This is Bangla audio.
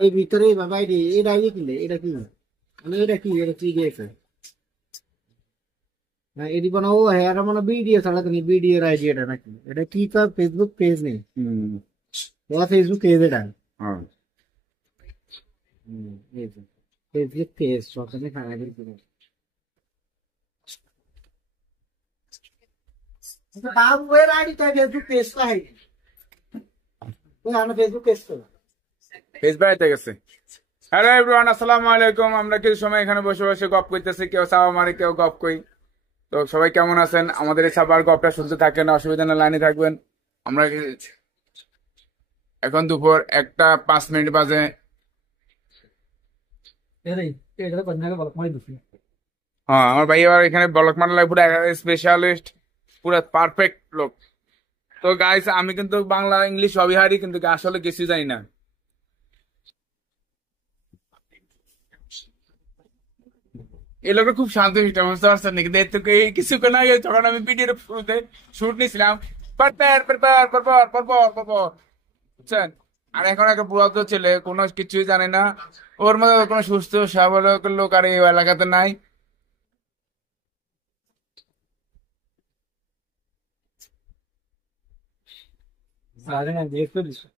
ওই ভিতরে বাইরে এটা আগে কিনলে এটা কি মানে এটা কি দিয়েছে না এটি বানাবো হ্যাঁ মানে ভিডিও ছাড়া তুমি ভিডিওর আইডিয়াটা নাকি এটা কি তার ফেসবুক পেজ নেই ওরা ফেসবুক পেজ এটা এই যে, ফেসবুক পেজ সকালে খারাপ बाबू वेर आड़ी ताई फेसबुक पेज का है वो आना फेसबुक पेज को ফেস বেড়াইতে গেছে। হ্যালো এভরিওয়ান, আসসালামু আলাইকুম। আমরা কিছু সময় এখানে বসে বসে গপ করতেছি, কেউ চাওয়া মারে কেউ গপ কই। তো সবাই কেমন আছেন? আমাদের এই সাবার গপটা শুনতে থাকেন, অসুবিধা না, লাইনে থাকবেন। আমরা এখন দুপুর 1:05 বাজে। अरे ये जरा बनने का बलक मारी दूसरी হ্যাঁ, আমার ভাই এবার এখানে ব্লক মারলে পুরো স্পেশালিস্ট, পুরো পারফেক্ট লোক। তো গাইস, আমি কিন্তু বাংলা ইংলিশ সবই হারি, কিন্তু আসলে কিছু জানি না। এই লোকটা খুব শান্ত শিষ্ট, বুঝতে পারছেন নাকি? দেখতে কিছুক্ষণ আগে যখন আমি ভিডিওর শুরুতে শুট নিছিলাম, বুঝছেন? আর এখন একটা বুড়াতো ছেলে, কোনো কিছুই জানে না। ওর মধ্যে কোনো সুস্থ স্বাভাবিক লোক আর এই এলাকাতে নাই। सारे ना देख तो दिस